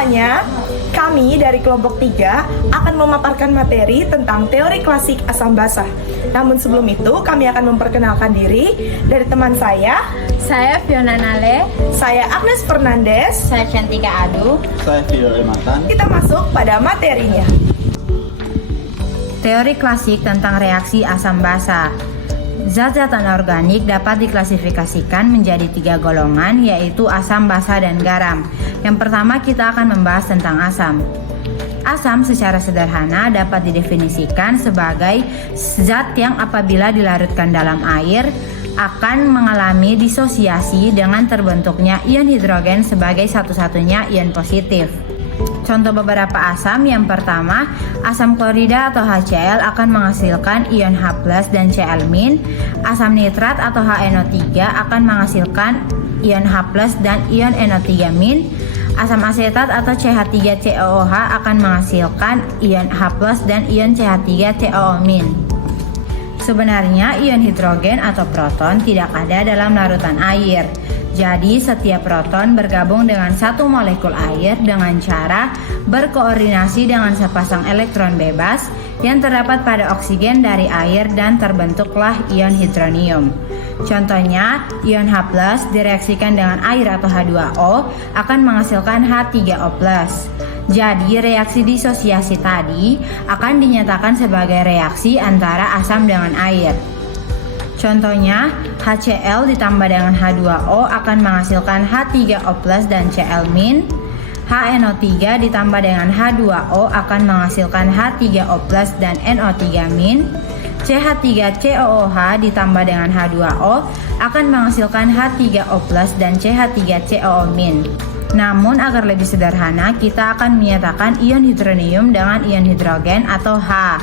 semuanya, kami dari kelompok 3 akan memaparkan materi tentang teori klasik asam basa. Namun sebelum itu, kami akan memperkenalkan diri dari teman saya. Saya Fiona Nale. Saya Agnes Fernandes. Saya Cantika Adu. Saya Vio Ematan. Kita masuk pada materinya. Teori klasik tentang reaksi asam basa. Zat-zat anorganik dapat diklasifikasikan menjadi 3 golongan, yaitu asam, basa, dan garam. Yang pertama kita akan membahas tentang asam. Asam secara sederhana dapat didefinisikan sebagai zat yang apabila dilarutkan dalam air akan mengalami disosiasi dengan terbentuknya ion hidrogen sebagai satu-satunya ion positif. Contoh beberapa asam, yang pertama, asam klorida atau HCl akan menghasilkan ion H+ dan Cl-. Asam nitrat atau HNO3 akan menghasilkan ion H+ dan ion NO3-. Asam asetat atau CH3COOH akan menghasilkan ion H+ dan ion CH3COO-. Sebenarnya ion hidrogen atau proton tidak ada dalam larutan air. Jadi setiap proton bergabung dengan satu molekul air dengan cara berkoordinasi dengan sepasang elektron bebas yang terdapat pada oksigen dari air dan terbentuklah ion hidronium. Contohnya, ion H+ direaksikan dengan air atau H2O akan menghasilkan H3O+. Jadi reaksi disosiasi tadi akan dinyatakan sebagai reaksi antara asam dengan air. Contohnya, HCl ditambah dengan H2O akan menghasilkan H3O+ dan Cl-. HNO3 ditambah dengan H2O akan menghasilkan H3O+ dan NO3-. CH3COOH ditambah dengan H2O akan menghasilkan H3O+ dan CH3COO-. Namun agar lebih sederhana, kita akan menyatakan ion hidronium dengan ion hidrogen atau H.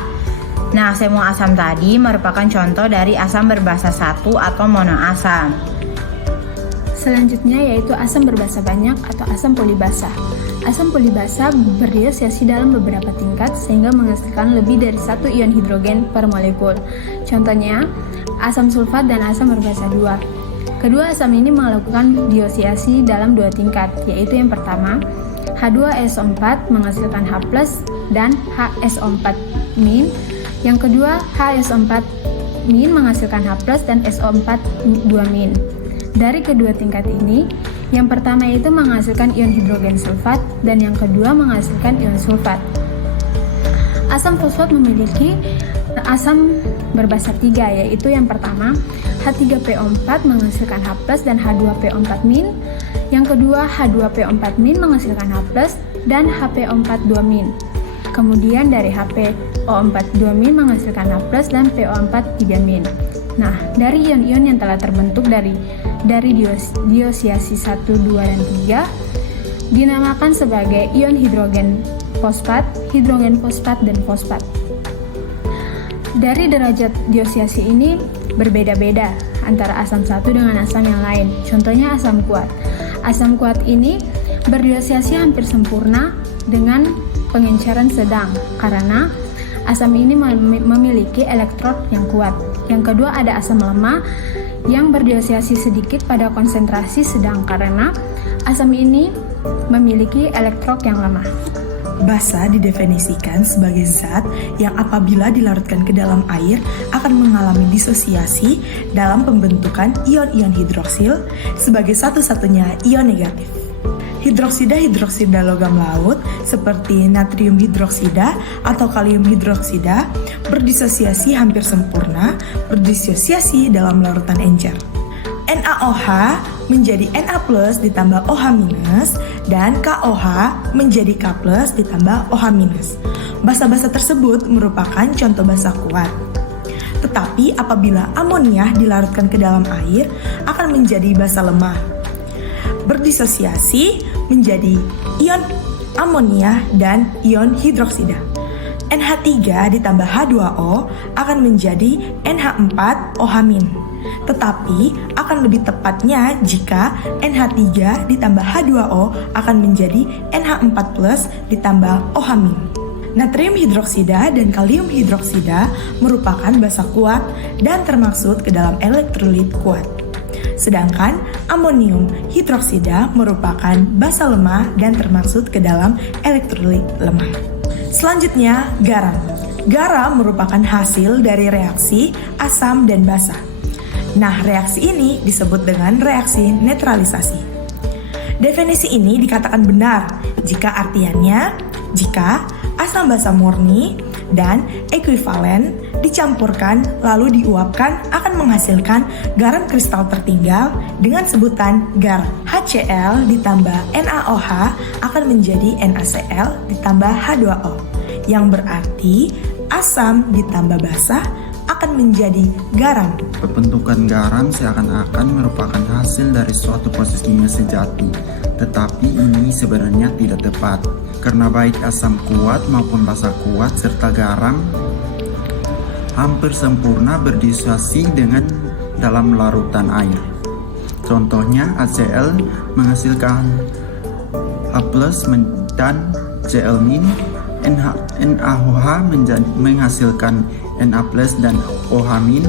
Nah, semua asam tadi merupakan contoh dari asam berbasa satu atau monoasam. Selanjutnya yaitu asam berbasa banyak atau asam polibasa. Asam polibasa berdisosiasi dalam beberapa tingkat sehingga menghasilkan lebih dari satu ion hidrogen per molekul. Contohnya, asam sulfat dan asam berbasa 2. Kedua asam ini melakukan disosiasi dalam 2 tingkat, yaitu yang pertama, H2SO4 menghasilkan H+ dan HSO4-. Yang kedua, HSO4- menghasilkan H+ dan SO4-. Dari kedua tingkat ini, yang pertama itu menghasilkan ion hidrogen sulfat dan yang kedua menghasilkan ion sulfat. Asam fosfat memiliki asam berbasa 3, yaitu yang pertama, H3PO4 menghasilkan H+ dan H2PO4-. Yang kedua, H2PO4- menghasilkan H+ dan HPO4-. Kemudian dari HPO4-, menghasilkan H+ dan PO4-. Nah, dari ion-ion yang telah terbentuk dari disosiasi 1, 2, dan 3 dinamakan sebagai ion hidrogen fosfat, dan fosfat. Dari derajat disosiasi ini berbeda-beda antara asam satu dengan asam yang lain. Contohnya asam kuat. Asam kuat ini berdisosiasi hampir sempurna dengan pengenceran sedang karena asam ini memiliki elektrod yang kuat. Yang kedua ada asam lemah yang berdisosiasi sedikit pada konsentrasi sedang karena asam ini memiliki elektrod yang lemah. Basa didefinisikan sebagai zat yang apabila dilarutkan ke dalam air akan mengalami disosiasi dalam pembentukan ion-ion hidroksil sebagai satu-satunya ion negatif. Hidroksida logam laut seperti natrium hidroksida atau kalium hidroksida berdisosiasi hampir sempurna berdisosiasi dalam larutan encer. NaOH menjadi Na+ ditambah OH- dan KOH menjadi K+ ditambah OH-. Basa-basa tersebut merupakan contoh basa kuat. Tetapi apabila amonia dilarutkan ke dalam air akan menjadi basa lemah. Berdisosiasi menjadi ion amonia dan ion hidroksida. NH3 ditambah H2O akan menjadi NH4OH-. Tetapi akan lebih tepatnya jika NH3 ditambah H2O akan menjadi NH4+ ditambah OH-. Natrium hidroksida dan kalium hidroksida merupakan basa kuat dan termaksud ke dalam elektrolit kuat. Sedangkan amonium hidroksida merupakan basa lemah dan termasuk ke dalam elektrolit lemah. Selanjutnya, garam. Garam merupakan hasil dari reaksi asam dan basa. Nah, reaksi ini disebut dengan reaksi netralisasi. Definisi ini dikatakan benar jika artiannya jika asam basa murni dan ekuivalen dicampurkan lalu diuapkan akan menghasilkan garam kristal tertinggal dengan sebutan garam. HCl ditambah NaOH akan menjadi NaCl ditambah H2O, yang berarti asam ditambah basa akan menjadi garam. Pembentukan garam seakan-akan merupakan hasil dari suatu proses kimia sejati, tetapi ini sebenarnya tidak tepat. Karena baik asam kuat maupun basa kuat serta garam hampir sempurna berdisosiasi dengan dalam larutan air. Contohnya HCl menghasilkan H+ dan Cl-, NaOH menghasilkan Na+ dan OH-,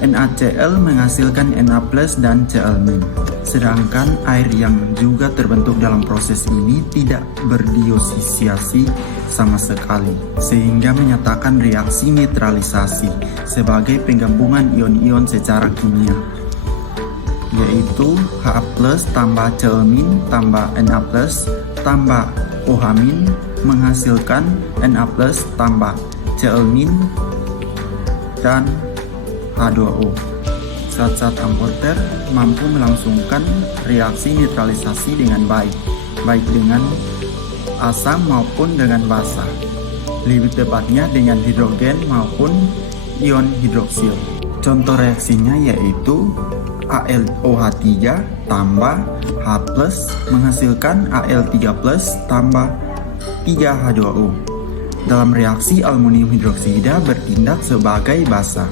NaCl menghasilkan Na+ dan Cl-. Sedangkan air yang juga terbentuk dalam proses ini tidak berdisosiasi sama sekali, sehingga menyatakan reaksi netralisasi sebagai penggabungan ion-ion secara kimia, yaitu H+ tambah Cl- tambah Na+ tambah OH- menghasilkan Na+ tambah Cl- dan H2O. Zat-zat amphoter mampu melangsungkan reaksi netralisasi dengan baik dengan asam maupun dengan basa. Lebih tepatnya dengan hidrogen maupun ion hidroksil. Contoh reaksinya yaitu AlOH3 tambah H+ menghasilkan Al3+ tambah 3H2O. Dalam reaksi aluminium hidroksida bertindak sebagai basa.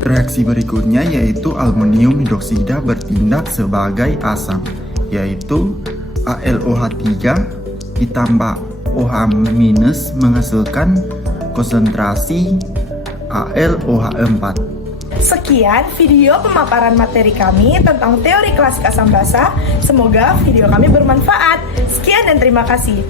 Reaksi berikutnya yaitu aluminium hidroksida bertindak sebagai asam, yaitu AlOH3 ditambah OH- menghasilkan konsentrasi AlOH4. Sekian video pemaparan materi kami tentang teori klasik asam basa. Semoga video kami bermanfaat. Sekian dan terima kasih.